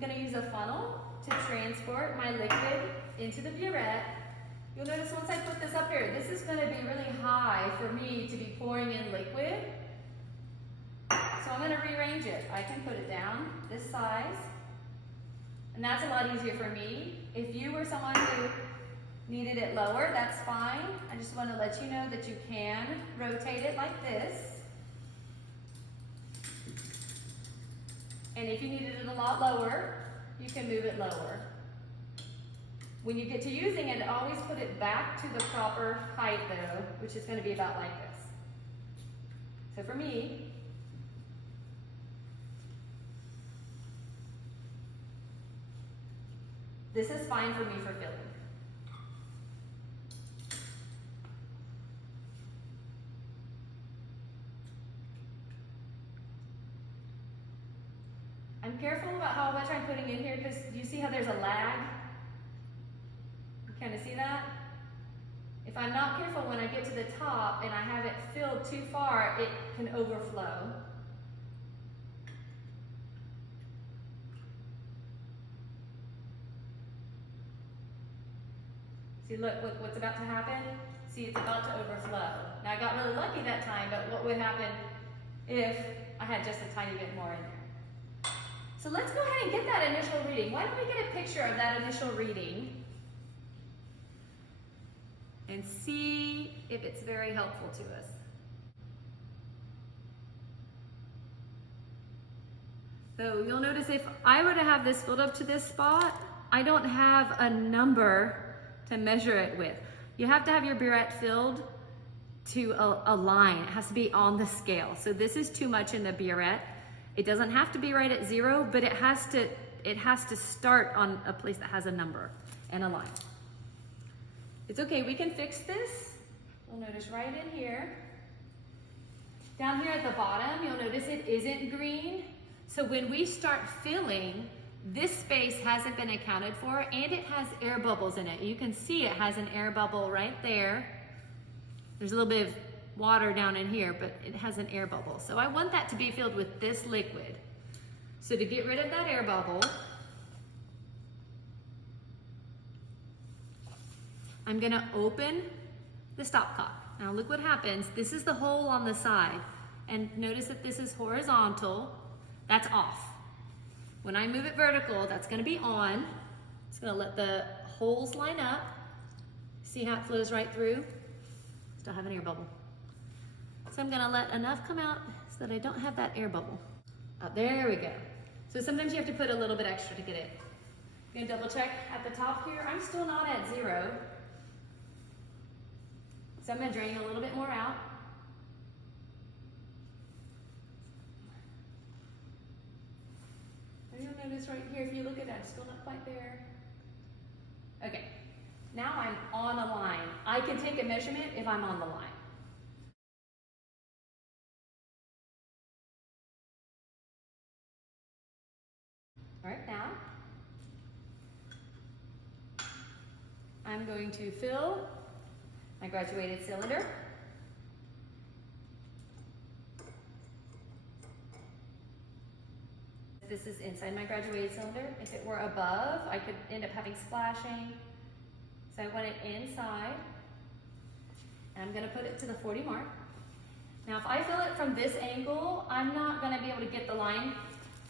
I'm going to use a funnel to transport my liquid into the buret. You'll notice once I put this up here, this is going to be really high for me to be pouring in liquid. So I'm going to rearrange it. I can put it down this size, and that's a lot easier for me. If you were someone who needed it lower, that's fine. I just want to let you know that you can rotate it like this. And if you needed it a lot lower, you can move it lower. When you get to using it, always put it back to the proper height though, which is going to be about like this. So for me, this is fine for me for filling. I'm careful about how much I'm putting in here because you see how there's a lag? You kind of see that? If I'm not careful when I get to the top and I have it filled too far, it can overflow. See, look what's about to happen? See, it's about to overflow. Now, I got really lucky that time, but what would happen if I had just a tiny bit more in there? So let's go ahead and get that initial reading. Why don't we get a picture of that initial reading and see if it's very helpful to us. So you'll notice if I were to have this filled up to this spot, I don't have a number to measure it with. You have to have your buret filled to a line. It has to be on the scale. So this is too much in the buret. It doesn't have to be right at 0, but it has to start on a place that has a number and a line. It's okay, we can fix this. You'll notice right in here. Down here at the bottom, you'll notice it isn't green. So when we start filling, this space hasn't been accounted for, and it has air bubbles in it. You can see it has an air bubble right there. There's a little bit of water down in here, but it has an air bubble. So I want that to be filled with this liquid. So to get rid of that air bubble, I'm gonna open the stopcock. Now look what happens. This is the hole on the side. And notice that this is horizontal. That's off. When I move it vertical, that's gonna be on. It's gonna let the holes line up. See how it flows right through? Still have an air bubble. So I'm gonna let enough come out so that I don't have that air bubble. Oh, there we go. So sometimes you have to put a little bit extra to get it. I'm gonna double check at the top here. I'm still not at 0. So I'm gonna drain a little bit more out. And you'll notice right here, if you look at that, it's still not quite there. Okay, now I'm on a line. I can take a measurement if I'm on the line. All right, now I'm going to fill my graduated cylinder. This is inside my graduated cylinder. If it were above, I could end up having splashing. So I want it inside. And I'm gonna put it to the 40 mark. Now if I fill it from this angle, I'm not gonna be able to get the line.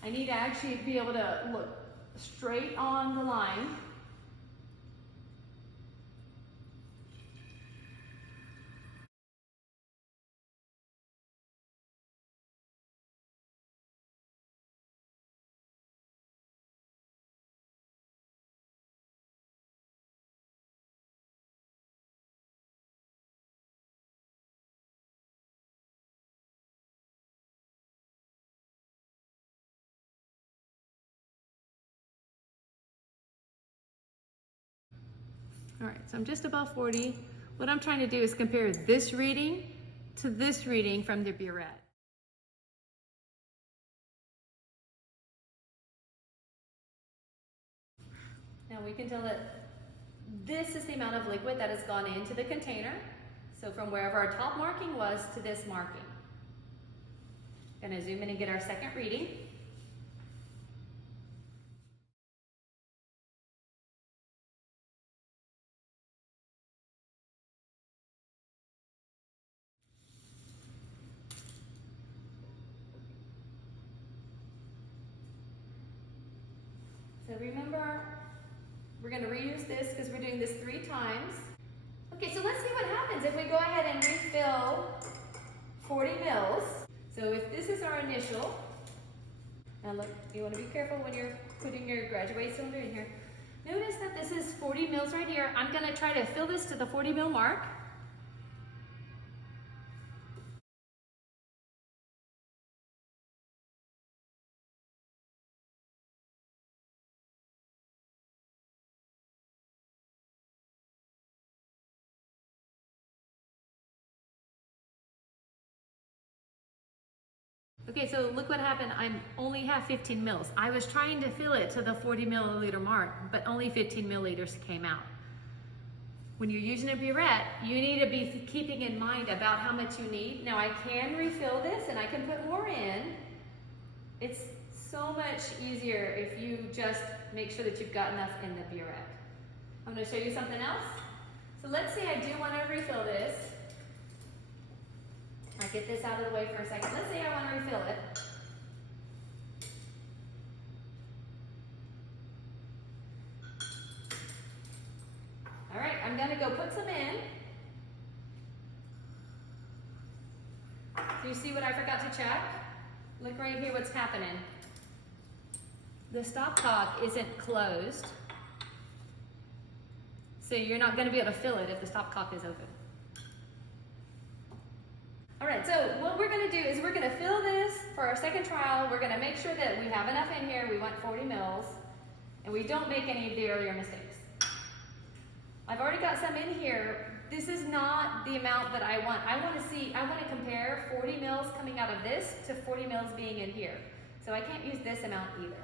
I need to actually be able to look straight on the line. All right, so I'm just above 40. What I'm trying to do is compare this reading to this reading from the buret. Now we can tell that this is the amount of liquid that has gone into the container. So from wherever our top marking was to this marking. Gonna zoom in and get our second reading. So remember, we're going to reuse this because we're doing this 3 times. Okay, so let's see what happens if we go ahead and refill 40 mils. So if this is our initial, now look, you want to be careful when you're putting your graduate cylinder in here. Notice that this is 40 mils right here. I'm going to try to fill this to the 40 mil mark. Okay, so look what happened. I only have 15 mils. I was trying to fill it to the 40 milliliter mark, but only 15 milliliters came out. When you're using a burette, you need to be keeping in mind about how much you need. Now I can refill this and I can put more in. It's so much easier if you just make sure that you've got enough in the burette. I'm going to show you something else. So let's say I do want to refill this. I get this out of the way for a second. Let's say I want to refill it. All right, I'm going to go put some in. So you see what I forgot to check? Look right here what's happening. The stopcock isn't closed. So you're not going to be able to fill it if the stopcock is open. All right, so what we're going to do is we're going to fill this for our second trial. We're going to make sure that we have enough in here. We want 40 mils, and we don't make any of the earlier mistakes. I've already got some in here. This is not the amount that I want. I want to compare 40 mils coming out of this to 40 mils being in here. So I can't use this amount either.